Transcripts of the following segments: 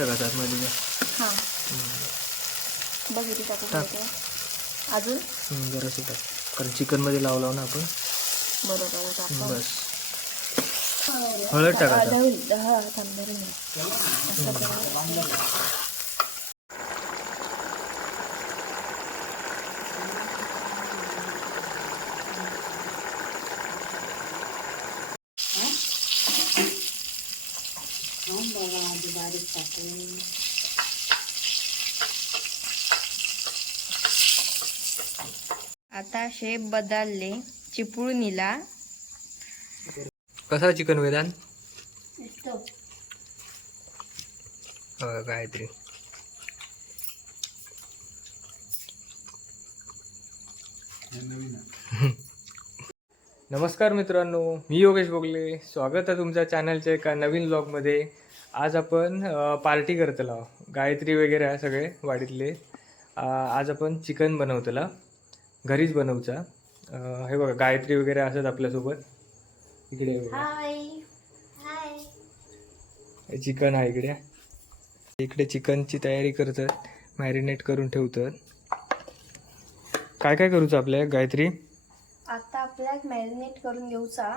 टाकायचं आतमध्ये हां. बघ टाकू. अजून? हम्म, जरासं टाक. कारण चिकनमध्ये लावला ना आपण. बरोबर बस. हळद टाकायचं थांब. असं. आता शेप बदलले चिपळूणीला. कसा चिकन वेदान? गायत्री नमस्कार मित्रांनो मी योगेश बोगले. स्वागत आहे तुमच्या चॅनलच्या एका नवीन ब्लॉगमध्ये आज आपण पार्टी करतला. गायत्री वगैरे सगळे वाडीतले. अ, आज आपण चिकन बनवतला. घरीच बनवचा. हे बघा गायत्री वगैरे असत आपल्यासोबत. इकडे बघा. चिकन आहे इकडे. इकडे चिकनची तयारी करतात. मॅरिनेट करून ठेवतात. काय काय करूचं आपल्या गायत्री? आता आपल्याला मॅरिनेट करून घेऊचा.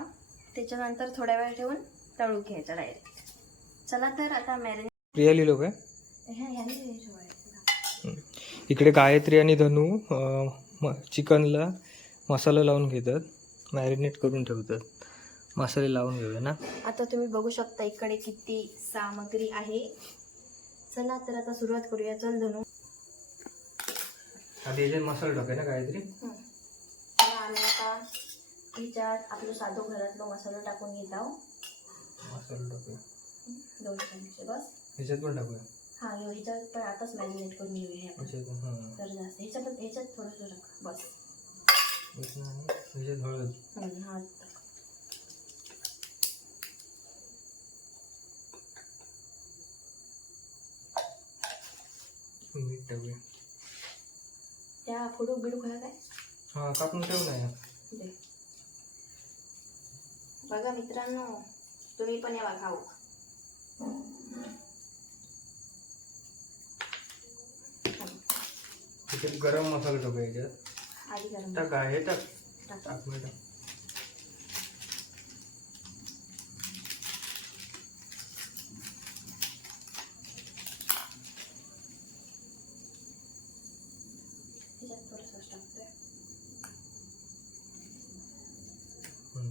त्याच्यानंतर थोड्या वेळ ठेवून तळू घ्यायचा डायरेक्ट चला तर आता मॅरिनेट प्रिया लिहिलो काय? इकडे गायत्री आणि धनू म- चिकनला मसाला लावून घेतात. मॅरिनेट करून ठेवतात. मसाले लावून घेऊया ना. आता तुम्ही बघू शकता इकडे किती सामग्री आहे. चला तर आता सुरुवात करूया. चल धनू. आधी याच्यात मसाला टाकाय ना चला आम्ही आता हिच्यात आपलं साधो घरातलं मसाला टाकून घेत आहोत. मसाला टाकूया. दोन चमचे बस. ह्याच्यात पण टाकूया. हा ह्यो ह्याच्यात पण आताच मॅरिनेट करून घेऊया आपण. हां. तर जास्त. ह्याच्यात ह्याच्यात थोडंसं टाक बस. ह्याच्यात हळद. हा. मीठ टाकूया. त्या फोटो बिडू खाय काय? हां कापून ठेव ना दे. बघा मित्रांनो तुम्ही पण यावा खाऊ. त्याच्यात गरम मसाला टाकूया याच्यात. आधी गरम टाक हे टाक. टाक. टाक टाक.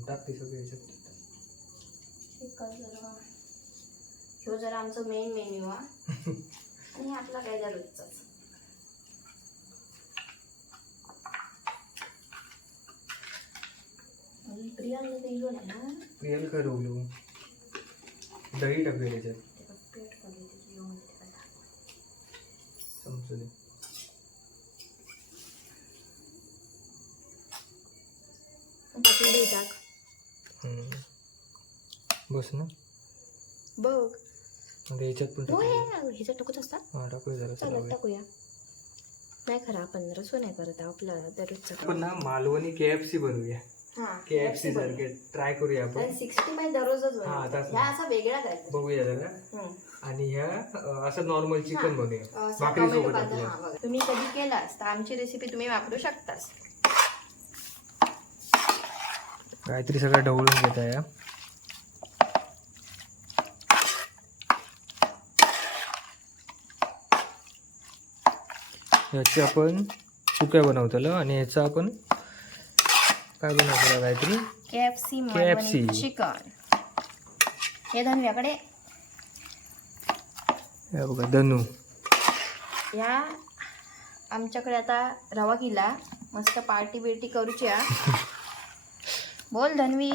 टाक ते सगळं जरा. ह्यो जरा आमचं मेन मेन्यू हा. आणि आपला काय जरा रोजचाच आणि प्रियाने ते इलो नाही ना रिअल करवलो दही टाकूया याच्यात ते बघ, पेट पडले त्याची येऊन ते काय टाक. चमचो दे हं. बस ना बघ आता याच्यात पण ह्याच्यात टाकत असतात. हां टाकूया जरा चला लावूया टाकूया. नाही खरं आपण रसो नाही करत आपला दररोजचं. आपण ना मालवणी के एफ सी बनवूया. हा के एफ सी सारखे ट्राय करूया आपण. सिक्स्टी फाय दररोजच हा. तसं. ह्या असा वेगळा काय बघूया जरा. आणि ह्या अं, असं नॉर्मल चिकन बनवूया भाकरी सोबत आपल्या तुम्ही कधी केलास तर आमची रेसिपी तुम्ही वापरू शकतास. काहीतरी सगळं ढवळून घेत आहे याची आपण सुक्या बनवतलं आणि ह्याचं आपण काय बनवतलं काहीतरी? K F C KFC. Chicken. हे धनव्याकडे हे बघा धनू. ह्या आमच्याकडे आता रवा किला. मस्त पार्टी बिर्टी करूची हा बोल धन्वी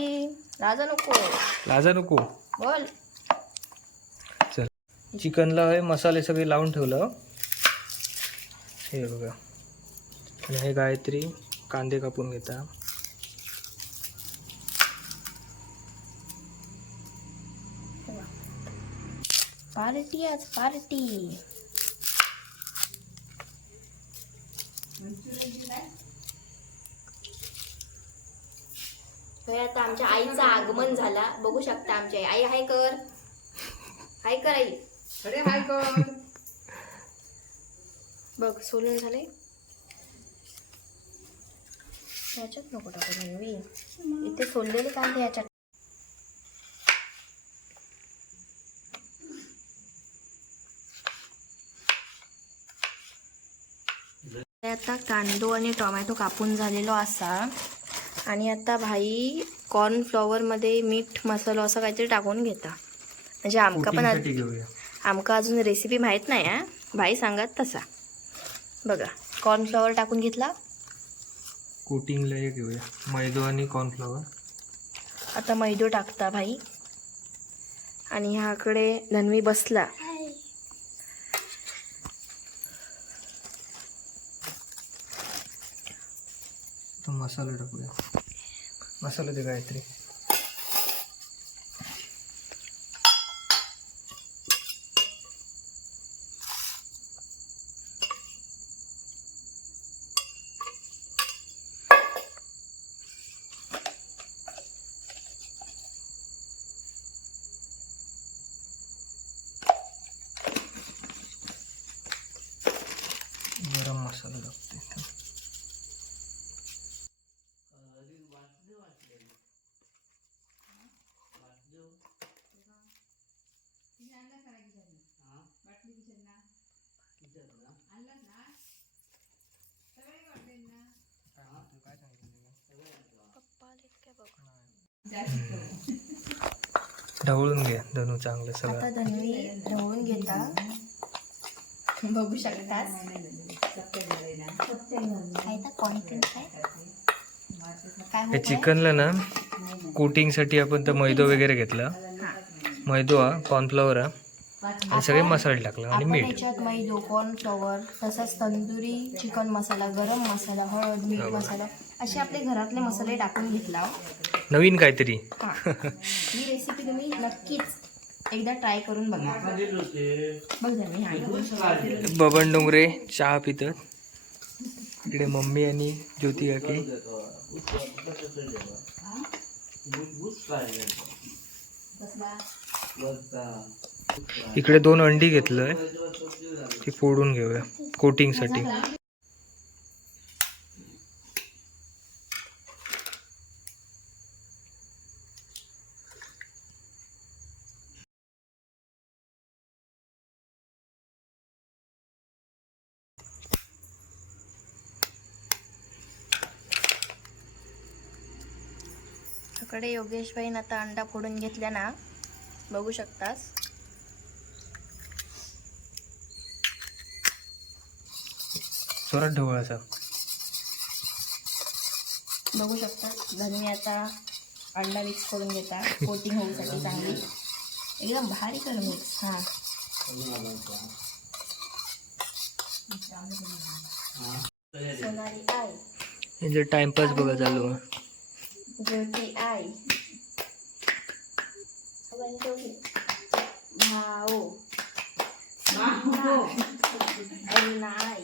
लाजा नको. लाजा नको. बोल. चल. चिकनला हे मसाले सगळे लावून ठेवलं. हे बघा. आणि हे गायत्री कांदे कापून घेता. पार्टी आज पार्टी. होय, आता आमच्या आईचं आगमन झाला. बघू शकता आमची आई. आई हाय कर. हाय कर आई. अरे हाय कर. बघ सोलून झाले ह्याच्यात नको टाकू धनवी इथे सोललेले कांदे ह्याच्यात आता कांदो आणि टोमॅटो कापून झालेलो असा. आणि आता भाई कॉर्नफ्लॉवरमध्ये मीठ मसालो असं काहीतरी टाकून घेता. म्हणजे आमका पण आमका अजून रेसिपी माहीत नाही हा. भाई सांगत तसा. बघा कॉर्नफ्लॉवर टाकून घेतला. कोटिंगला हे घेऊया. मैदो आणि कॉर्नफ्लॉवर आता मैदो टाकता भाई. आणि ह्याकडे धनवी बसला तो मसाला टाकूया. मसाला दे गायत्री गरम मसाला टाकते ढवळून घे धनू चांगलं आता सगळं धनवी ढवळून घेता. बघू? काय? हे? चिकनला ना कोटिंगसाठी आपण तर मैदो वगैरे घेतला. मैदो हा कॉर्नफ्लॉवर हा. आणि सगळे मसाले टाकला आणि आपण मीठ. याच्यात मैदो कॉर्नफ्लॉवर तसंच तंदुरी चिकन मसाला गरम मसाला हळद मीठ मसाला असे आपले घरातले मसाले टाकून घेतला. नवीन काहीतरी. हा. ही रेसिपी तुम्ही नक्कीच एकदा ट्राय करून बघा. बघ मी बबन डोंगरे चहा पितात. इकडे मम्मी आणि ज्योती काकी. इकडे दोन अंडी घेतलंय. ती फोडून घेऊया कोटिंगसाठी कडे योगेश भाईन आता अंडा फोडून घेतल्या ना बघू शकतास. जोरात ढवळाचा बघू शकतास धनी आता अंडा मिक्स करून घेता. कोटिंग होऊसाठी चांगली. एकदम भारी कर मिक्स हां. सोनाली आई. यांचे टाइमपास बघा चालू. ज्योती आई. भाऊ. अरुणा आई.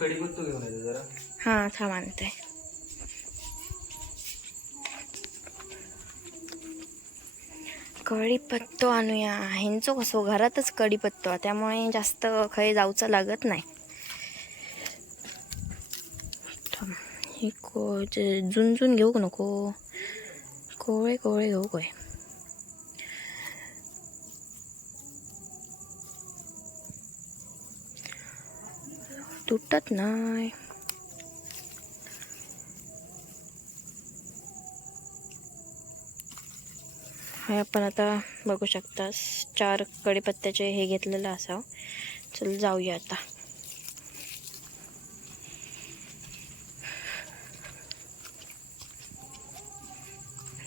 गायत्री कढीपत्ता घेऊन येते जरा. हां थांब आणते. कढीपत्तो आणूया. ह्यांचो कसो घरातच कढीपत्तो त्यामुळे जास्त खय जाऊचं लागत नाही. हे को जे झुंजून घेऊ नको? कोवळे कोवळे घेऊ काय? तुटत नाही. हे आपण आता बघू शकता चार कडीपत्त्याचे हे घेतलेलं असावं. चल जाऊया आता.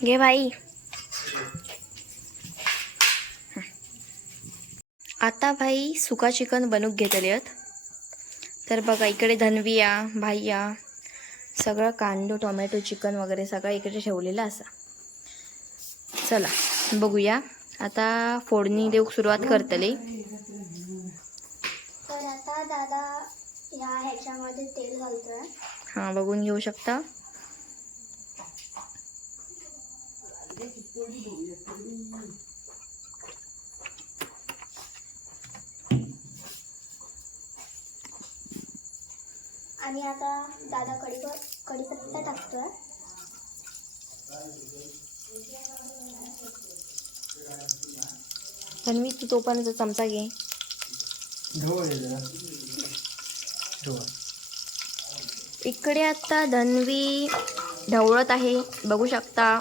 घे भाई आता भाई सुका चिकन बनवूक घेतले आहेत. तर बघा इकडे धनविया भाईया सगळं कांदो टोमॅटो चिकन वगैरे सगळं इकडे ठेवलेलं असा. चला बघूया. आता फोडणी देऊक सुरुवात करतले. तर आता दादा ह्या ह्याच्यामध्ये तेल घालतोय. हां बघून घेऊ शकता. आणि आता दादा कढी कढीपत्ता टाकतोय. तन्वी तू तोपर्यंत चमचा घे. ढवळ आहे जरा. ढवळ. इकडे आता धन्वी ढवळत आहे. बघू शकता.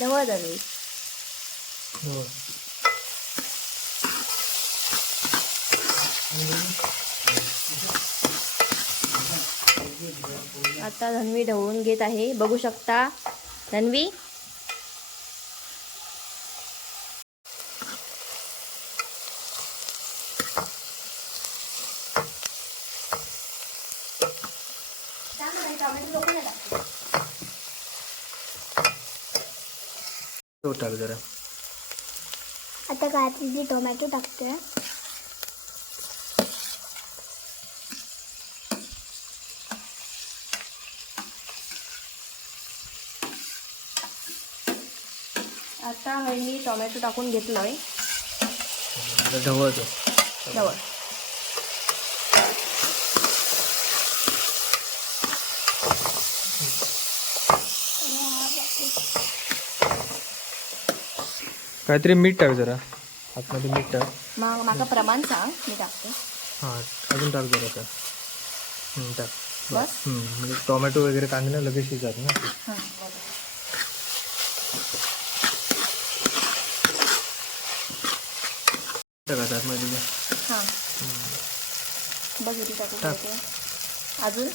ढवळ धन्वी ढवळ आता धन्वी ढवळून घेत आहे. बघू शकता. धन्वी त्यामध्ये टोमॅटो लोक नाही टाकतो तो टाक जरा. आता गाजलेली टोमॅटो टाकतोय. आता मी टोमॅटो टाकून घेतलोय. ढवळतो. ढवळ. काहीतरी मीठ टाक जरा. आतमध्ये मीठ टाक मग माका प्रमाण सांग. मी टाकते. हां अजून टाक जरा हं, टाक. बस. म्हणजे टोमॅटो वगैरे कांदे ना लगेच शिजतात ना. हां. टाका आतमध्ये हां. बघ किती टाकून टाक. घेते. अजून?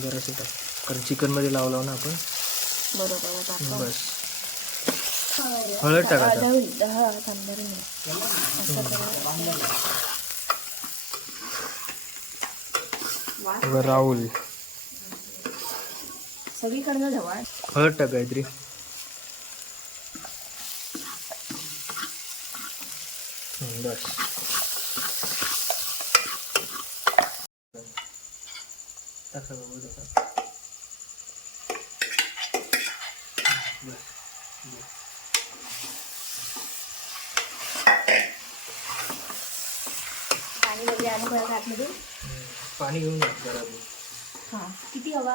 जरासं टाक. कारण चिकनमध्ये लावला ना आपण. बरोबर टाकतो. बस. हळद टाक आता दहा- दहा थांब बरं मी. असं करू. वास व राहुल. सगळीकडनं हळद टाक काहीतरी हं, बस. आणू परत आतमध्ये पाणी घेऊन. हां. किती हवा?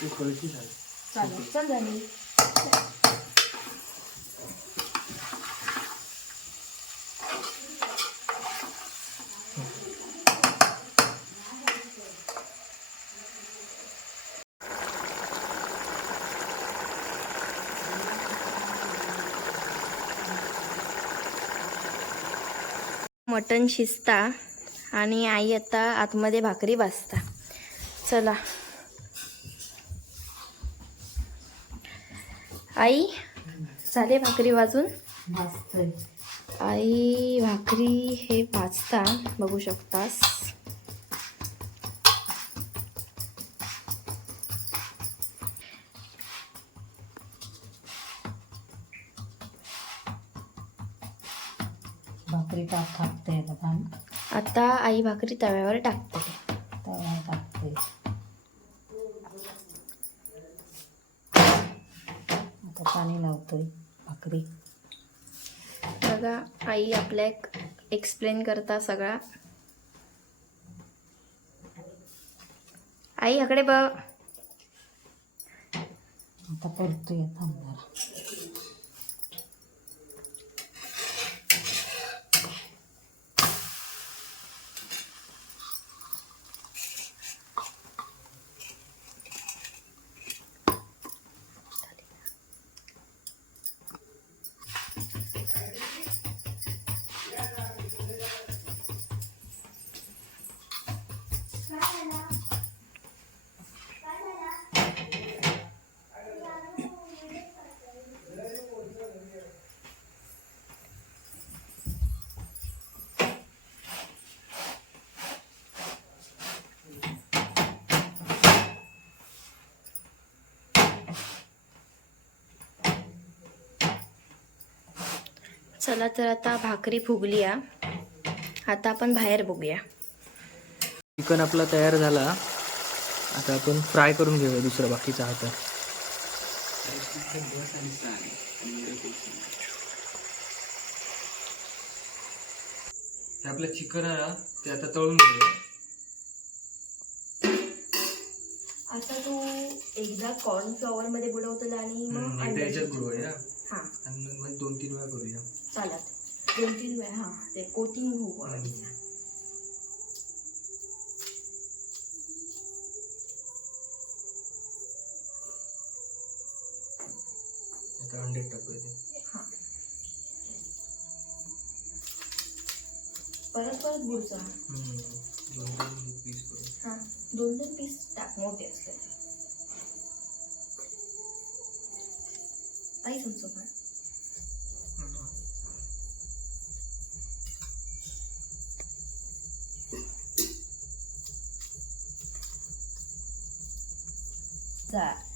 तू कळशी झाली. चालेल. चल झाली मटण शिजता आणि आई आता आतमध्ये भाकरी भाजता चला. आई झाले भाकरी वाजून? आई भाकरी हे भाजता बघू शकतास. आता आई भाकरी तव्यावर टाकते. तवा टाकते. आता पाणी लावतोय भाकरी. बघा आई आपल्या एक्सप्लेन करता सगळा. आई ह्याकडे बघ. आता परतूया थांब चला तर आता भाकरी फुगली आता आपण बाहेर बघूया. चिकन आपला तयार झाला. आता आपण फ्राय करून घेऊया दुसरा बाकीचा हाता हे आपलं चिकन आहे ना ते आता तळून घेऊया. आता तू एकदा कॉर्न फ्लॉवर मध्ये बुडवतला आणि मग हम्म, एकदा अंड्याची- याच्यात बुडवूया. हा. आणि मग- मग दोन तीन वेळा करूया. चालत. दोन तीन वेळा हा ते कोटिंग होऊ हा. परत परत बुडचा हम्म, दोन तीन पीस करू. हा. दोन दोन पीस टाक मोठे असले आई समजू पण.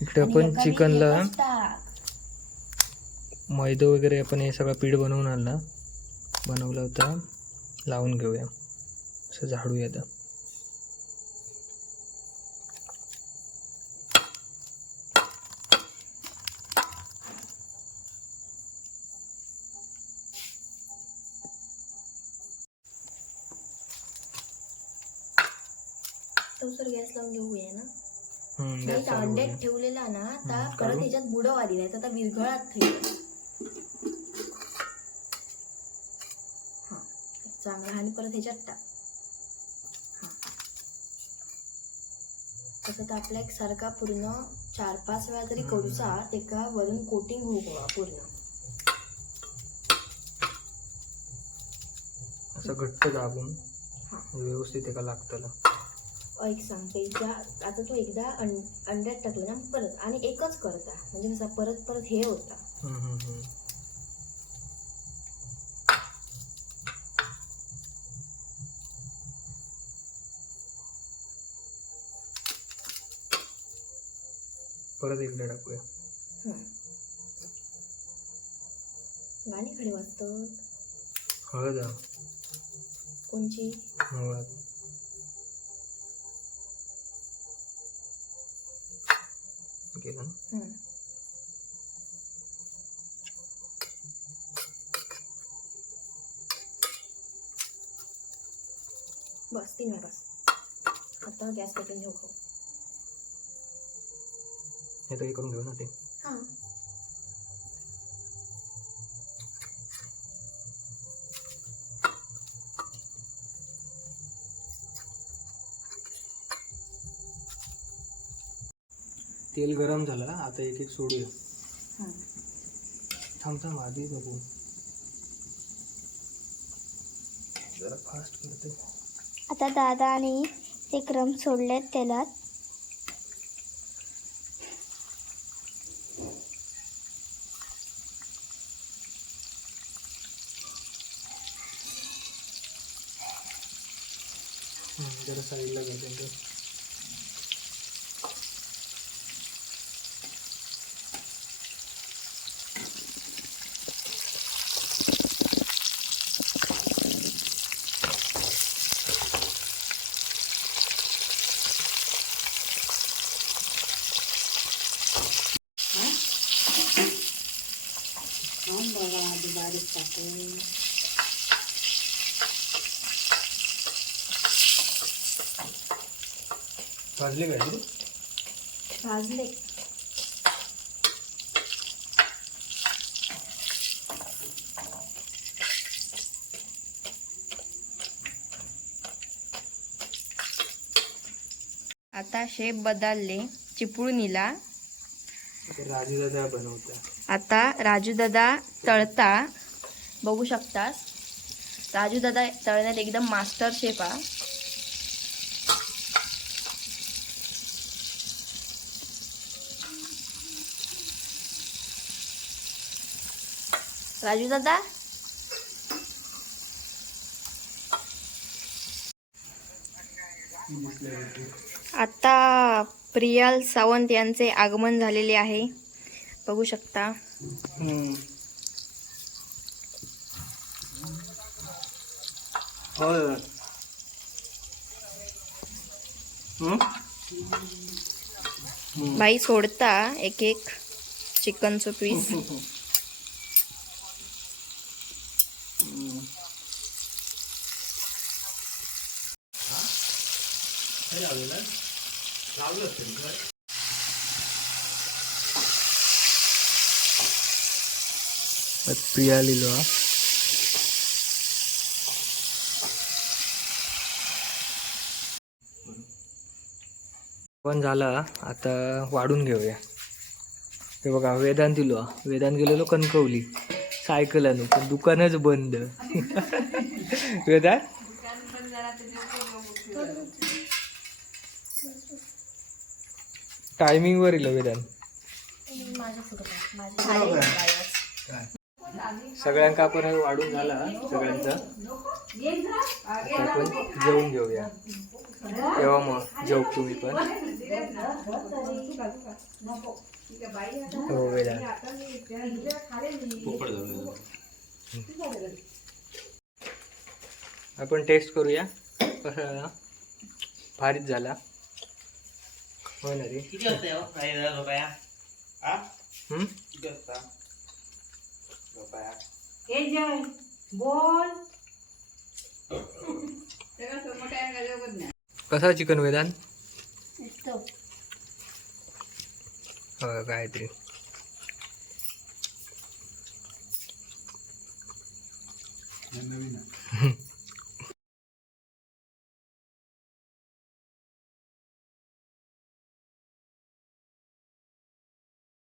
इकडे आपण चिकनला. मैदा वगैरे आपण हे सगळं पीठ बनवून आणला. बनवला होता. लावून घेऊया. असं झाडूया आता. तो सर गॅस लावून घेऊया. नाही चालू अंड्यात. ठेवलेला ना आता परत काढू? त्याच्यात बुडव आली नाही तर आता विरघळात ठेवलं हा चांगला. आणि परत ह्याच्यात टाक. हा. तसं तर आपला एक सारखा पूर्ण चार पाच वेळा तरी करूचा तेका वरून कोटिंग होऊ हवा पूर्ण. असं घट्ट दाबून हा. व्यवस्थित एका लागतं ऐक सांगते ज्या आता तू एकदा अंड्यात टाकलं ना परत आणि एकच करता म्हणजे कसा परत परत हे होता. परत एकदा टाकूया. गाणी खडे वाजतं हळद कोणची? हळद. केलं ना. बस तीन वेळा बस. आता गॅस पेटून घेऊ खाऊ हे तर करून घेऊ ना ते. हां. तेल गरम झालं आता एक एक सोडूया. थांब थांब आधी बघू. जरा फास्ट करते. आता दादाने ते क्रम सोडलेत तेलात. जरा साईडला घ्यायचं भाजले काय? भाजले. आता शेप बदलले चिपळून इला आता राजू दादा बनवता आता राजू दादा तळता. बघू शकतास. राजू दादा तळण्यात एकदम मास्टर शेफ हा राजू दादा? आता प्रियाल सावंत यांचे आगमन झालेले आहे. बघू शकता. बाई सोडता एक एक चिकनचं पीस. प्रिया लिहिलो हा। पण झाला आता वाढून घेऊया. हे बघा वेदांत दिलो वेदांत गेलेलो कणकवली. सायकल आणू पण दुकानच बंद. वेदांत? टायमिंग वर येलो वेदांत सगळ्यांका आपण वाढून झाला सगळ्यांचा. आपण जेवून घेऊया. तेव्हा मग जेव तुम्ही पण. हो वेदांत आपण टेस्ट करूया. कसा झाला भारीच झाला. हो ना रे किती वाजता काही रुपया. हा? हम्म? किती वाजता रुपया. कसा चिकन वेदांत हो काहीतरी.